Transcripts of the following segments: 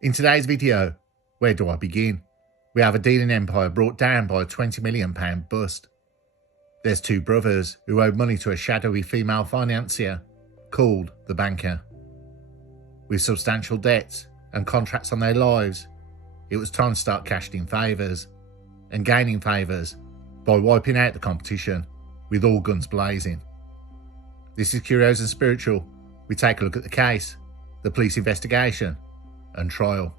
In today's video, where do I begin? We have a dealing empire brought down by a £20 million bust. There's two brothers who owed money to a shadowy female financier called the banker. With substantial debts and contracts on their lives, it was time to start cashing in favours and gaining favours by wiping out the competition with all guns blazing. This is Curios&Spiritual. We take a look at the case, the police investigation and trial.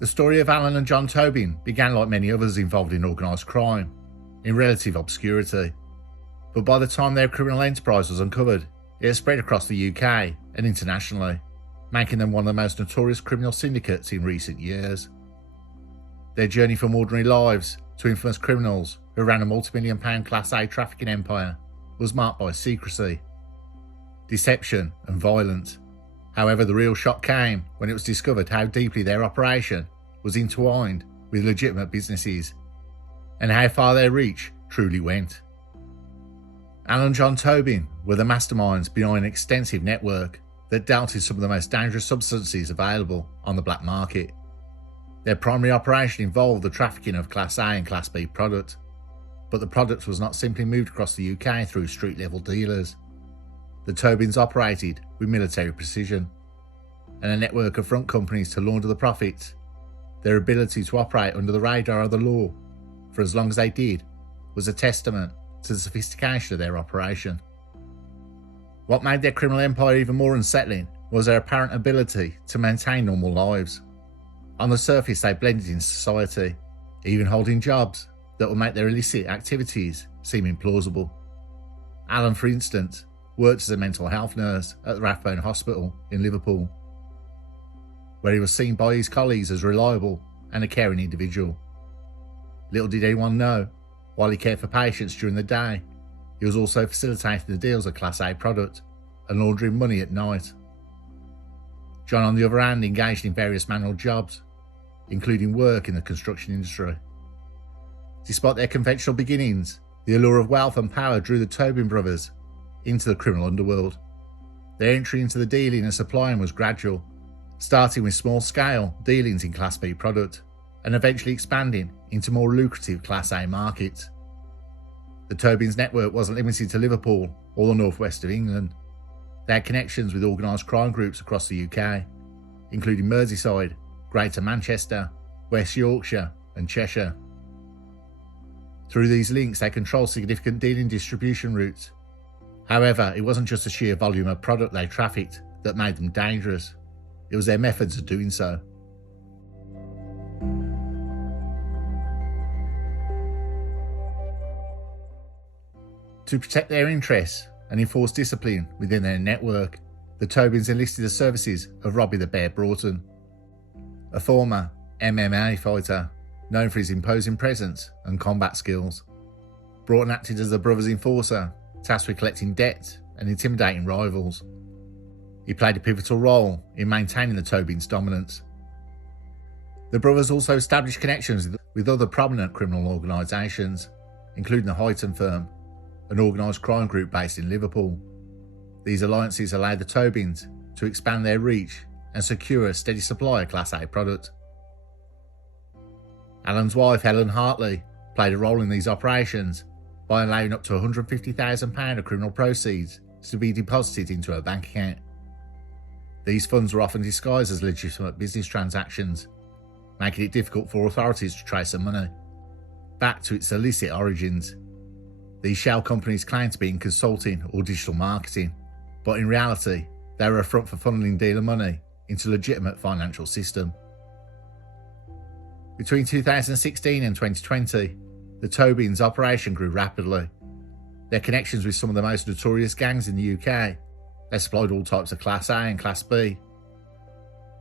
The story of Alan and John Tobin began like many others involved in organised crime, in relative obscurity. But by the time their criminal enterprise was uncovered, it had spread across the UK and internationally, making them one of the most notorious criminal syndicates in recent years. Their journey from ordinary lives to infamous criminals who ran a multi-million pound Class A trafficking empire was marked by secrecy, deception and violence. However, the real shock came when it was discovered how deeply their operation was entwined with legitimate businesses and how far their reach truly went. Alan and John Tobin were the masterminds behind an extensive network that dealt in some of the most dangerous substances available on the black market. Their primary operation involved the trafficking of Class A and Class B product, but the product was not simply moved across the UK through street-level dealers. The Tobins operated with military precision, and a network of front companies to launder the profits. Their ability to operate under the radar of the law for as long as they did was a testament to the sophistication of their operation. What made their criminal empire even more unsettling was their apparent ability to maintain normal lives. On the surface, they blended in society, even holding jobs that would make their illicit activities seem implausible. Alan, for instance, worked as a mental health nurse at the Rathbone Hospital in Liverpool, where he was seen by his colleagues as reliable and a caring individual. Little did anyone know, while he cared for patients during the day, he was also facilitating the deals of Class A product and laundering money at night. John, on the other hand, engaged in various manual jobs, including work in the construction industry. Despite their conventional beginnings, the allure of wealth and power drew the Tobin Brothers into the criminal underworld. Their entry into the dealing and supplying was gradual, starting with small-scale dealings in Class B product and eventually expanding into more lucrative Class A markets. The Tobins network wasn't limited to Liverpool or the northwest of England. They had connections with organised crime groups across the UK, including Merseyside, Greater Manchester, West Yorkshire and Cheshire. Through these links, they controlled significant dealing distribution routes. However, it wasn't just the sheer volume of product they trafficked that made them dangerous. It was their methods of doing so. To protect their interests and enforce discipline within their network, the Tobins enlisted the services of Robbie the Bear Broton, a former MMA fighter known for his imposing presence and combat skills. Broton acted as the brothers' enforcer, tasked with collecting debt and intimidating rivals. He played a pivotal role in maintaining the Tobins' dominance. The brothers also established connections with other prominent criminal organisations, including the Huyton firm, an organised crime group based in Liverpool. These alliances allowed the Tobins to expand their reach and secure a steady supply of Class A product. Alan's wife, Helen Hartley, played a role in these operations by allowing up to £150,000 of criminal proceeds to be deposited into her bank account. These funds were often disguised as legitimate business transactions, making it difficult for authorities to trace the money back to its illicit origins. These shell companies claimed to be in consulting or digital marketing, but in reality, they were a front for funneling dealer money into a legitimate financial system. Between 2016 and 2020, the Tobins' operation grew rapidly. Their connections with some of the most notorious gangs in the UK, they supplied all types of Class A and Class B.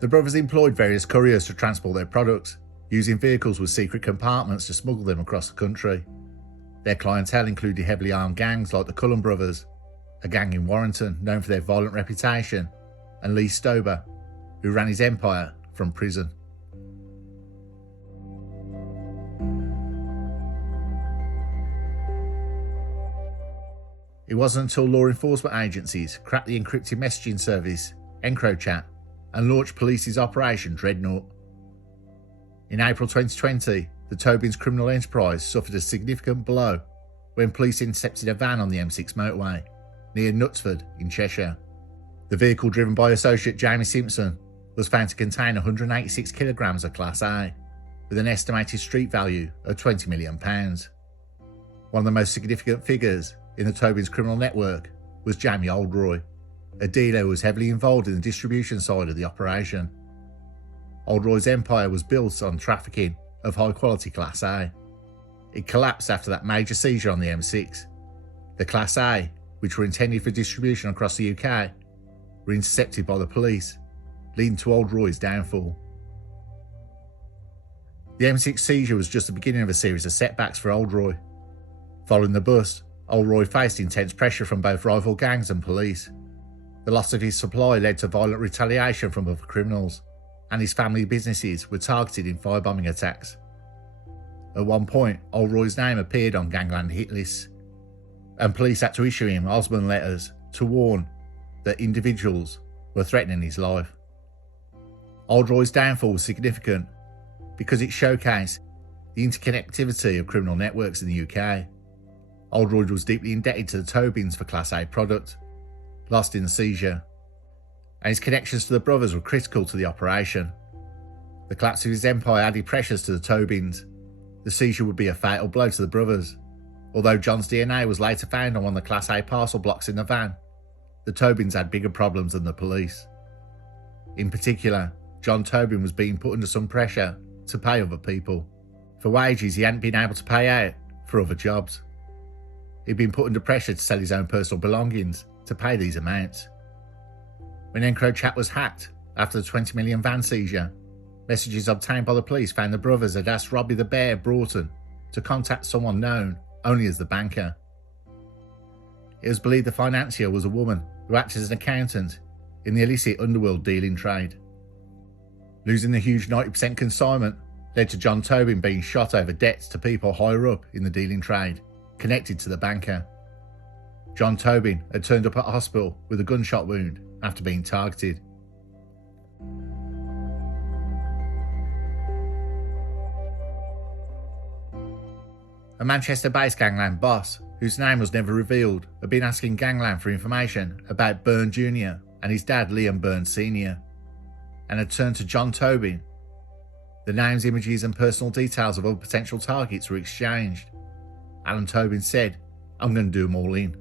The brothers employed various couriers to transport their products, using vehicles with secret compartments to smuggle them across the country. Their clientele included heavily armed gangs like the Cullen brothers, a gang in Warrington known for their violent reputation, and Lee Stober, who ran his empire from prison. It wasn't until law enforcement agencies cracked the encrypted messaging service EncroChat and launched police's Operation Dreadnaugh. In April 2020, the Tobins criminal enterprise suffered a significant blow when police intercepted a van on the M6 motorway near Knutsford in Cheshire. The vehicle, driven by associate Jamie Simpson, was found to contain 186 kilograms of Class A, with an estimated street value of £20 million. One of the most significant figures in the Tobins criminal network was Jamie Oldroy, a dealer who was heavily involved in the distribution side of the operation. Oldroy's empire was built on trafficking of high-quality Class A. It collapsed after that major seizure on the M6. The Class A, which were intended for distribution across the UK, were intercepted by the police, leading to Oldroy's downfall. The M6 seizure was just the beginning of a series of setbacks for Oldroy. Following the bust, Oldroy faced intense pressure from both rival gangs and police. The loss of his supply led to violent retaliation from other criminals, and his family businesses were targeted in firebombing attacks. At one point, Oldroy's name appeared on gangland hit lists, and police had to issue him Osmond letters to warn that individuals were threatening his life. Oldroy's downfall was significant because it showcased the interconnectivity of criminal networks in the UK. Oldroy was deeply indebted to the Tobins for Class A product, lost in the seizure, and his connections to the brothers were critical to the operation. The collapse of his empire added pressures to the Tobins. The seizure would be a fatal blow to the brothers. Although John's DNA was later found on one of the Class A parcel blocks in the van, the Tobins had bigger problems than the police. In particular, John Tobin was being put under some pressure to pay other people for wages he hadn't been able to pay out for other jobs. He'd been put under pressure to sell his own personal belongings to pay these amounts. When EncroChat was hacked after the 20 million van seizure, messages obtained by the police found the brothers had asked Robbie the Bear Broton to contact someone known only as the banker. It was believed the financier was a woman who acted as an accountant in the illicit underworld dealing trade. Losing the huge 90% consignment led to John Tobin being shot over debts to people higher up in the dealing trade, connected to the banker. John Tobin had turned up at hospital with a gunshot wound after being targeted. A Manchester-based gangland boss, whose name was never revealed, had been asking gangland for information about Byrne Jr. and his dad Liam Byrne Sr., and had turned to John Tobin. The names, images and personal details of other potential targets were exchanged. Alan Tobin said, "I'm going to do them all in.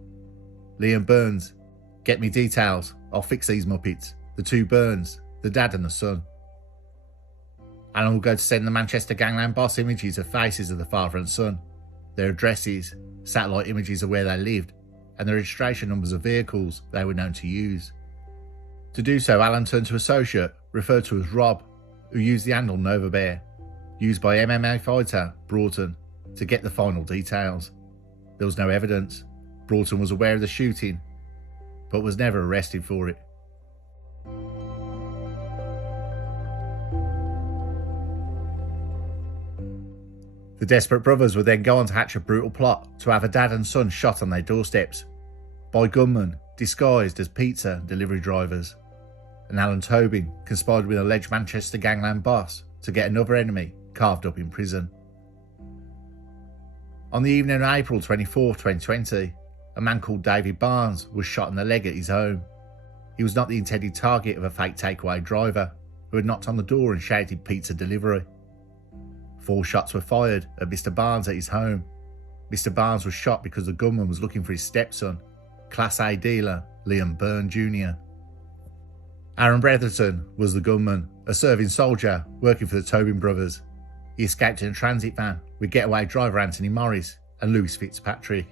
Liam Byrne's, get me details, I'll fix these muppets. The two Byrnes, the dad and the son." Alan will go to send the Manchester gangland boss images of faces of the father and son, their addresses, satellite images of where they lived, and the registration numbers of vehicles they were known to use. To do so, Alan turned to associate, referred to as Rob, who used the handle Nova Bear, used by MMA fighter Broton, to get the final details. There was no evidence. Broton was aware of the shooting, but was never arrested for it. The desperate brothers would then go on to hatch a brutal plot to have a dad and son shot on their doorsteps by gunmen disguised as pizza delivery drivers, and Alan Tobin conspired with an alleged Manchester gangland boss to get another enemy carved up in prison. On the evening of April 24, 2020, a man called David Barnes was shot in the leg at his home. He was not the intended target of a fake takeaway driver who had knocked on the door and shouted pizza delivery. 4 shots were fired at Mr. Barnes at his home. Mr. Barnes was shot because the gunman was looking for his stepson, Class A dealer Liam Byrne Jr. Aaron Bretherton was the gunman, a serving soldier working for the Tobin Brothers. He escaped in a transit van with getaway driver Anthony Morris and Lewis Fitzpatrick.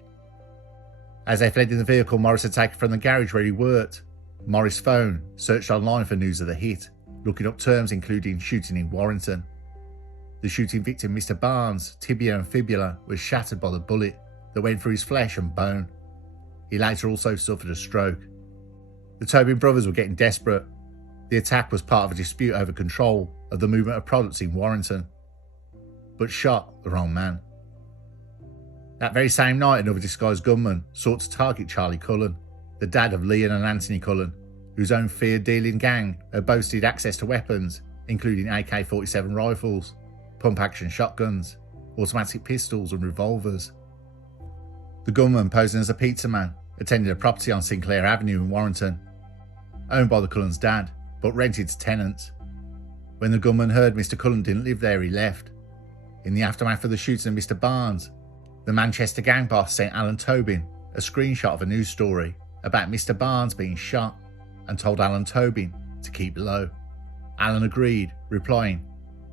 As they fled in the vehicle Morris had taken from the garage where he worked, Morris' phone searched online for news of the hit, looking up terms including shooting in Warrington. The shooting victim, Mr. Barnes' tibia and fibula was shattered by the bullet that went through his flesh and bone. He later also suffered a stroke. The Tobin brothers were getting desperate. The attack was part of a dispute over control of the movement of products in Warrington, but shot the wrong man. That very same night, another disguised gunman sought to target Charlie Cullen, the dad of Leon and Anthony Cullen, whose own fear-dealing gang had boasted access to weapons, including AK-47 rifles, pump-action shotguns, automatic pistols and revolvers. The gunman, posing as a pizza man, attended a property on Sinclair Avenue in Warrington, owned by the Cullens' dad, but rented to tenants. When the gunman heard Mr. Cullen didn't live there, he left. In the aftermath of the shooting of Mr. Barnes, the Manchester gang boss sent Alan Tobin a screenshot of a news story about Mr. Barnes being shot and told Alan Tobin to keep low. Alan agreed, replying,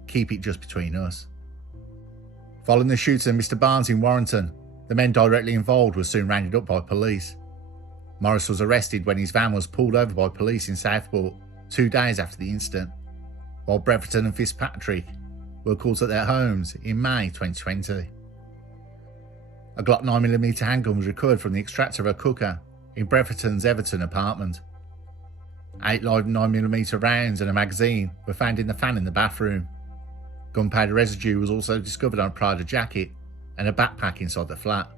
"Keep it just between us." Following the shooting of Mr. Barnes in Warrington, the men directly involved were soon rounded up by police. Morris was arrested when his van was pulled over by police in Southport 2 days after the incident, while Breton and Fitzpatrick were caught at their homes in May 2020. A Glock 9mm handgun was recovered from the extractor of a cooker in Breton's Everton apartment. 8 live 9mm rounds and a magazine were found in the fan in the bathroom. Gunpowder residue was also discovered on a Prada jacket and a backpack inside the flat,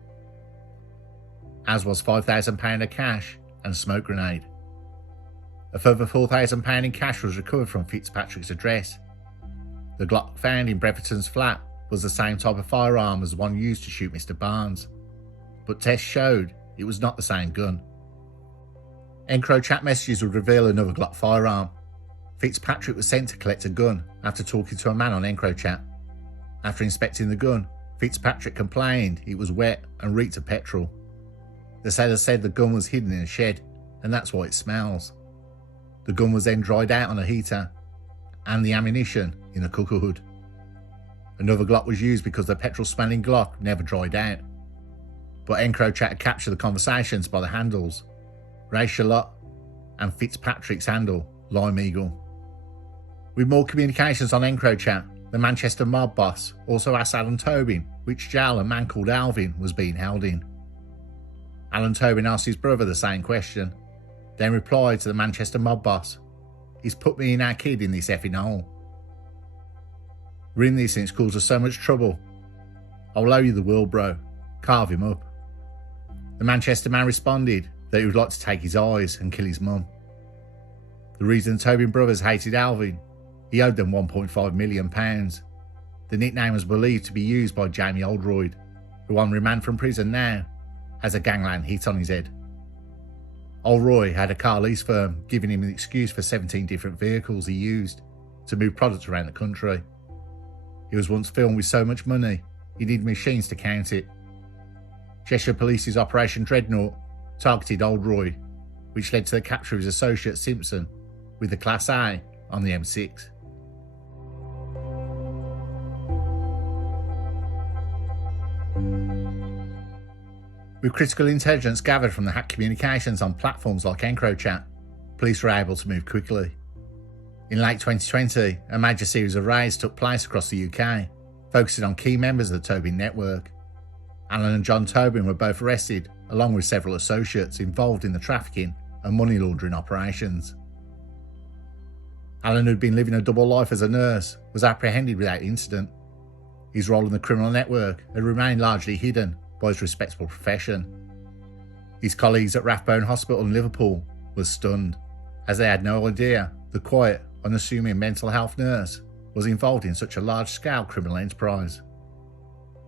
as was £5,000 of cash and a smoke grenade. A further £4,000 in cash was recovered from Fitzpatrick's address. The Glock found in Breton's flat was the same type of firearm as the one used to shoot Mr. Barnes, but tests showed it was not the same gun. EncroChat messages would reveal another Glock firearm. Fitzpatrick was sent to collect a gun after talking to a man on EncroChat. After inspecting the gun, Fitzpatrick complained it was wet and reeked of petrol. The seller said the gun was hidden in a shed, and that's why it smells. The gun was then dried out on a heater, and the ammunition in a cooker hood. Another Glock was used because the petrol-smelling Glock never dried out. But EncroChat captured the conversations by the handles, Ray Charlotte and Fitzpatrick's handle, Lime Eagle. With more communications on EncroChat, the Manchester mob boss also asked Alan Tobin which jail a man called Alvin was being held in. Alan Tobin asked his brother the same question, then replied to the Manchester mob boss, "He's put me and our kid in this effing hole. We're in this since it's caused us so much trouble. I'll owe you the world, bro. Carve him up." The Manchester man responded that he would like to take his eyes and kill his mum. The reason the Tobin brothers hated Alvin, he owed them £1.5 million. The nickname was believed to be used by Jamie Oldroyd, who on remand from prison now has a gangland hit on his head. Oldroyd had a car lease firm giving him an excuse for 17 different vehicles he used to move products around the country. He was once filmed with so much money, he needed machines to count it. Cheshire Police's Operation Dreadnaugh targeted Oldroyd, which led to the capture of his associate Simpson with the Class A on the M6. With critical intelligence gathered from the hacked communications on platforms like EncroChat, police were able to move quickly. In late 2020, a major series of raids took place across the UK, focusing on key members of the Tobin network. Alan and John Tobin were both arrested, along with several associates involved in the trafficking and money laundering operations. Alan, who'd been living a double life as a nurse, was apprehended without incident. His role in the criminal network had remained largely hidden by his respectable profession. His colleagues at Rathbone Hospital in Liverpool were stunned, as they had no idea the quiet, unassuming mental health nurse was involved in such a large-scale criminal enterprise.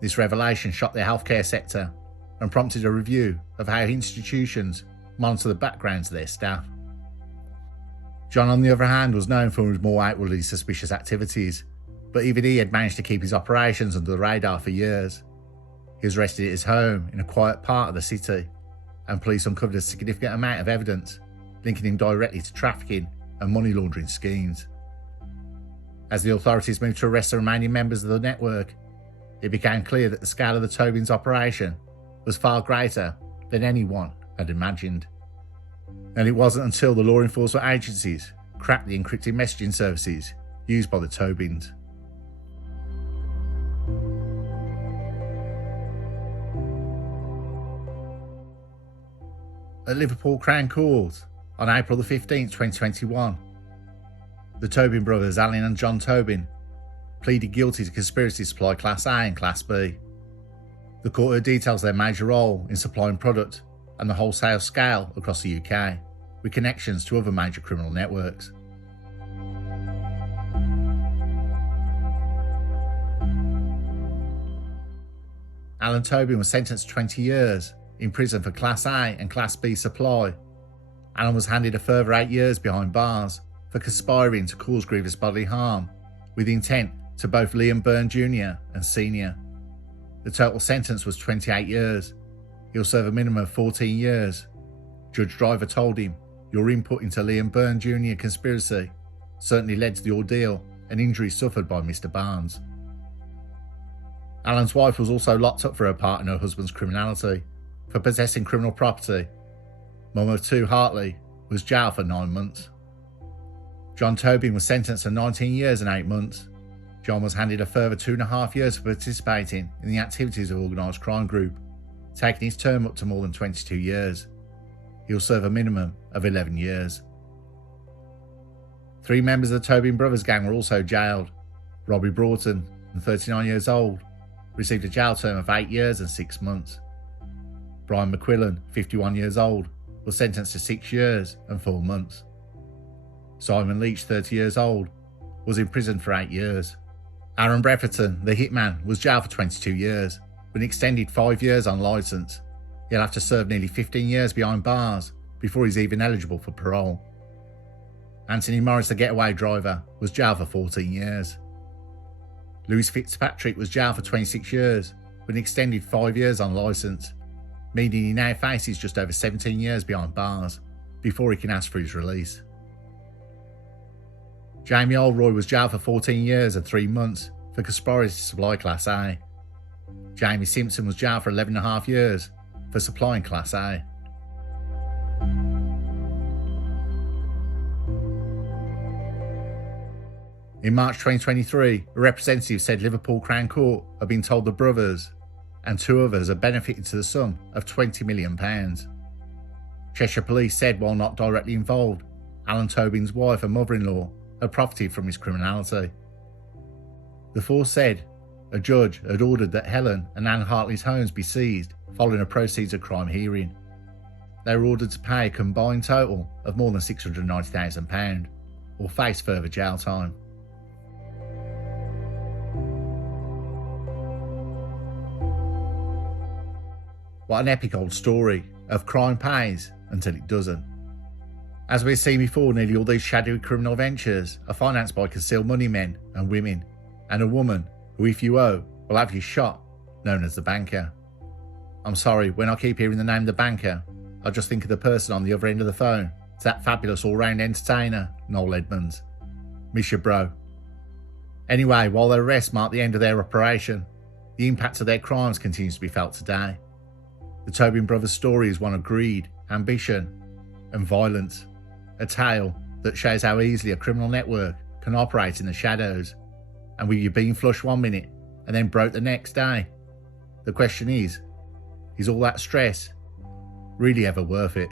This revelation shocked the healthcare sector and prompted a review of how institutions monitor the backgrounds of their staff. John, on the other hand, was known for his more outwardly suspicious activities, but even he had managed to keep his operations under the radar for years. He was arrested at his home in a quiet part of the city, and police uncovered a significant amount of evidence linking him directly to trafficking and money laundering schemes. As the authorities moved to arrest the remaining members of the network, it became clear that the scale of the Tobins' operation was far greater than anyone had imagined. And it wasn't until the law enforcement agencies cracked the encrypted messaging services used by the Tobins. At Liverpool Crown Court on April the 15th, 2021, the Tobin brothers, Alan and John Tobin, pleaded guilty to conspiracy to supply Class A and Class B. The court details their major role in supplying product and the wholesale scale across the UK, with connections to other major criminal networks. Alan Tobin was sentenced to 20 years in prison for Class A and Class B supply. Alan was handed a further 8 years behind bars for conspiring to cause grievous bodily harm, with intent to both Liam Byrne Jr. and Sr. The total sentence was 28 years. He'll serve a minimum of 14 years. Judge Driver told him, "Your input into Liam Byrne Jr. conspiracy certainly led to the ordeal and injuries suffered by Mr. Barnes." Alan's wife was also locked up for her part in her husband's criminality, for possessing criminal property. Mum of two, Hartley, was jailed for 9 months. John Tobin was sentenced to 19 years and 8 months. John was handed a further 2.5 years for participating in the activities of organised crime group, taking his term up to more than 22 years. He'll serve a minimum of 11 years. 3 members of the Tobin Brothers gang were also jailed. Bear Broton, 39 years old, received a jail term of 8 years and 6 months. Brian McQuillan, 51 years old, was sentenced to 6 years and 4 months. Simon Leach, 30 years old, was imprisoned for 8 years. Aaron Breverton, the hitman, was jailed for 22 years, with an extended 5 years on licence. He'll have to serve nearly 15 years behind bars before he's even eligible for parole. Anthony Morris, the getaway driver, was jailed for 14 years. Lewis Fitzpatrick was jailed for 26 years, with an extended 5 years on licence, meaning he now faces just over 17 years behind bars before he can ask for his release. Jamie Oldroy was jailed for 14 years and 3 months for conspiracy to supply Class A. Jamie Simpson was jailed for 11.5 years for supplying Class A. In March 2023, a representative said Liverpool Crown Court had been told the brothers and 2 others had benefited to the sum of £20 million. Cheshire Police said while not directly involved, Alan Tobin's wife and mother-in-law had profited from his criminality. The force said a judge had ordered that Helen and Anne Hartley's homes be seized following a proceeds of crime hearing. They were ordered to pay a combined total of more than £690,000 or face further jail time. What an epic old story of crime pays until it doesn't. As we've seen before, nearly all these shadowy criminal ventures are financed by concealed money men and women, and a woman who, if you owe, will have you shot, known as the banker. I'm sorry, when I keep hearing the name the banker, I just think of the person on the other end of the phone. It's that fabulous all-round entertainer, Noel Edmonds. Miss you, bro. Anyway, while their arrest marked the end of their operation, the impact of their crimes continues to be felt today. The Tobin Brothers' story is one of greed, ambition, and violence. A tale that shows how easily a criminal network can operate in the shadows, and with you being flush one minute and then broke the next day. The question is all that stress really ever worth it?